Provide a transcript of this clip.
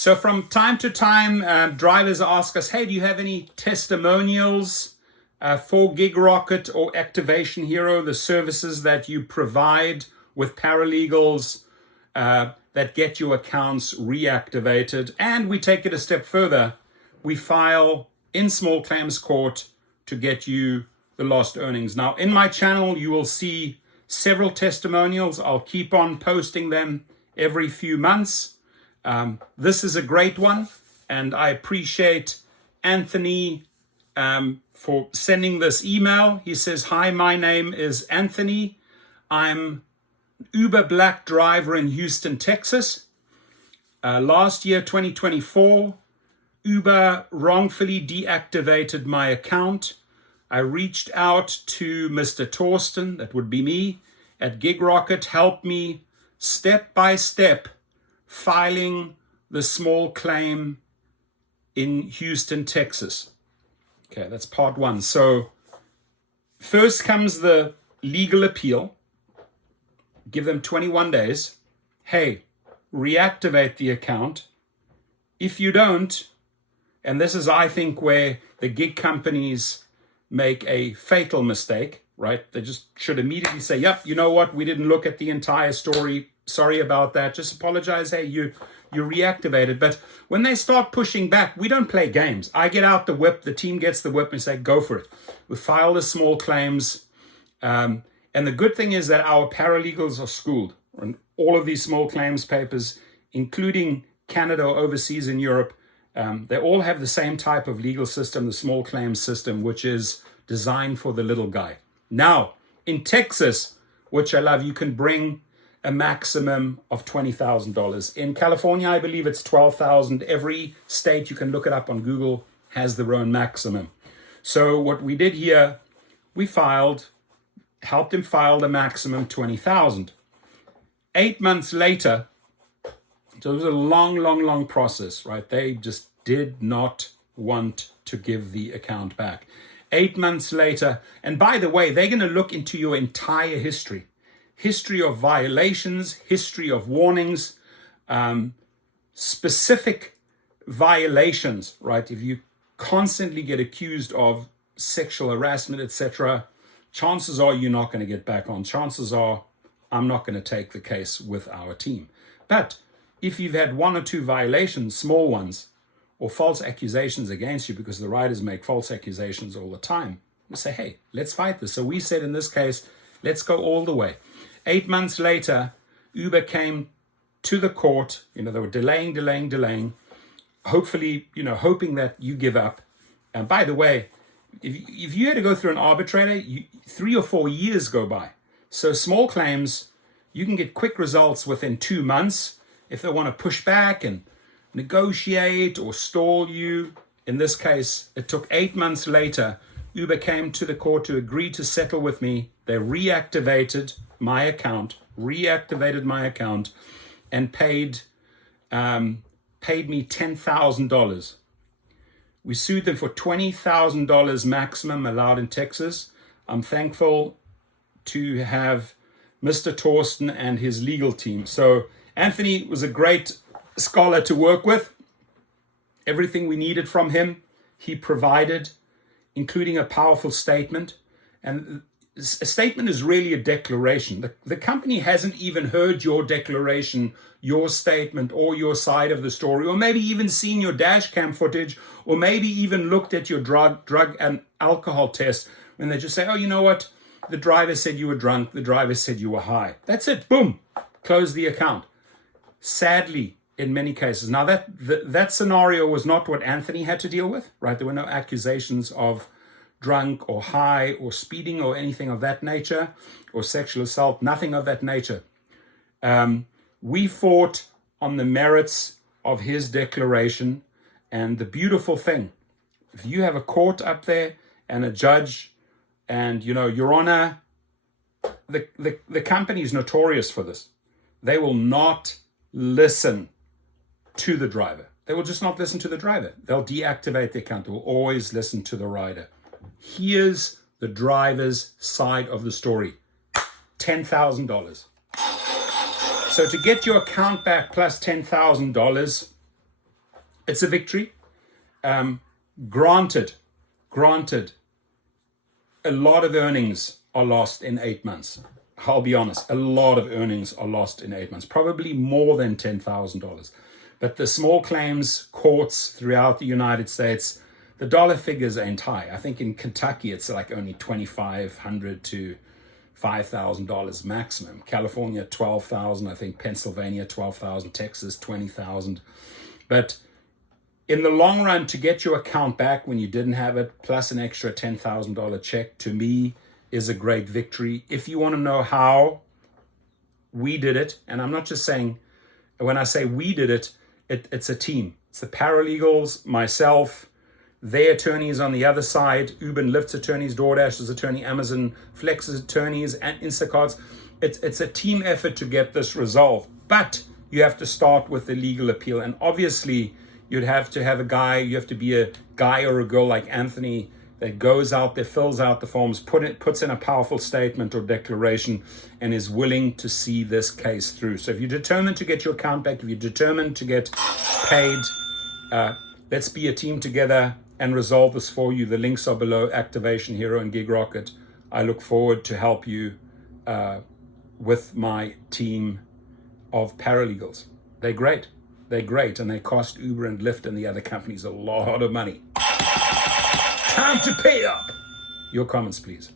So from time to time, drivers ask us, hey, do you have any testimonials for Gigrocket or Activation Hero, the services that you provide with paralegals that get your accounts reactivated? And we take it a step further. We file in small claims court to get you the lost earnings. Now, in my channel, you will see several testimonials. I'll keep on posting them every few months. This is a great one, and I appreciate Anthony for sending this email. He says, hi, my name is Anthony. I'm Uber Black driver in Houston, Texas. Last year, 2024, Uber wrongfully deactivated my account. I reached out to Mr. Torsten, that would be me, at Gigrocket, help me step by step filing the small claim in Houston, Texas. Okay, that's part one. So first comes the legal appeal. Give them 21 days. Hey, reactivate the account. If you don't, and this is, I think, where the gig companies make a fatal mistake, right? They just should immediately say, yep, you know what? We didn't look at the entire story. Sorry about that. Just apologize. Hey, you reactivated. But when they start pushing back, we don't play games. I get out the whip. The team gets the whip and say, go for it. We file the small claims. And the good thing is that our paralegals are schooled on all of these small claims papers, including Canada or overseas in Europe. They all have the same type of legal system, the small claims system, which is designed for the little guy. Now, in Texas, which I love, you can bring a maximum of $20,000. In California, I believe it's $12,000. Every state, you can look it up on Google, has their own maximum. So what we did here, we helped him file the maximum $20,000. 8 months later, so it was a long process, right? They just did not want to give the account back. 8 months later, and by the way, they're going to look into your entire history of violations, history of warnings, specific violations, right? If you constantly get accused of sexual harassment, etc., chances are you're not going to get back on. Chances are I'm not going to take the case with our team. But if you've had 1 or 2 violations, small ones, or false accusations against you, because the riders make false accusations all the time, we say, hey, let's fight this. So we said in this case, let's go all the way. 8 months later, Uber came to the court. They were delaying, hopefully, hoping that you give up. And by the way, if you had to go through an arbitrator, 3 or 4 years go by. So small claims, you can get quick results within 2 months. If they want to push back and negotiate or stall you, in this case, it took 8 months later. Uber came to the court to agree to settle with me. They reactivated my account, and paid me $10,000. We sued them for $20,000 maximum allowed in Texas. I'm thankful to have Mr. Torsten and his legal team. So Anthony was a great scholar to work with. Everything we needed from him, he provided, including a powerful statement. And a statement is really a declaration. The company hasn't even heard your declaration, your statement, or your side of the story, or maybe even seen your dash cam footage, or maybe even looked at your drug and alcohol test, when they just say, oh, you know what? The driver said you were drunk. The driver said you were high. That's it. Boom. Close the account. Sadly, in many cases. Now, that scenario was not what Anthony had to deal with, right? There were no accusations of drunk or high or speeding or anything of that nature, or sexual assault, nothing of that nature. We fought on the merits of his declaration. And the beautiful thing, if you have a court up there and a judge and, Your Honor, the company is notorious for this. They will not listen to the driver. They will just not listen to the driver. They'll deactivate the account. They will always listen to the rider. Here's the driver's side of the story. $10,000. So to get your account back plus $10,000, It's a victory. Granted, a lot of earnings are lost in 8 months. I'll be honest, a lot of earnings are lost in 8 months, probably more than $10,000. But the small claims courts throughout the United States, the dollar figures ain't high. I think in Kentucky, it's like only $2,500 to $5,000 maximum. California, $12,000. I think Pennsylvania, $12,000. Texas, $20,000. But in the long run, to get your account back when you didn't have it, plus an extra $10,000 check, to me, is a great victory. If you want to know how we did it, and I'm not just saying, when I say we did it, it's a team. It's the paralegals, myself, their attorneys on the other side, Uber and Lyft's attorneys, DoorDash's attorney, Amazon Flex's attorneys, and Instacart's. It's a team effort to get this resolved. But you have to start with the legal appeal. And obviously, you'd have to have you have to be a guy or a girl like Anthony that goes out there, fills out the forms, puts in a powerful statement or declaration, and is willing to see this case through. So if you're determined to get your account back, if you're determined to get paid, let's be a team together and resolve this for you. The links are below, Activation Hero and Gigrocket. I look forward to help you with my team of paralegals. They're great, and they cost Uber and Lyft and the other companies a lot of money. Time to pay up. Your comments, please.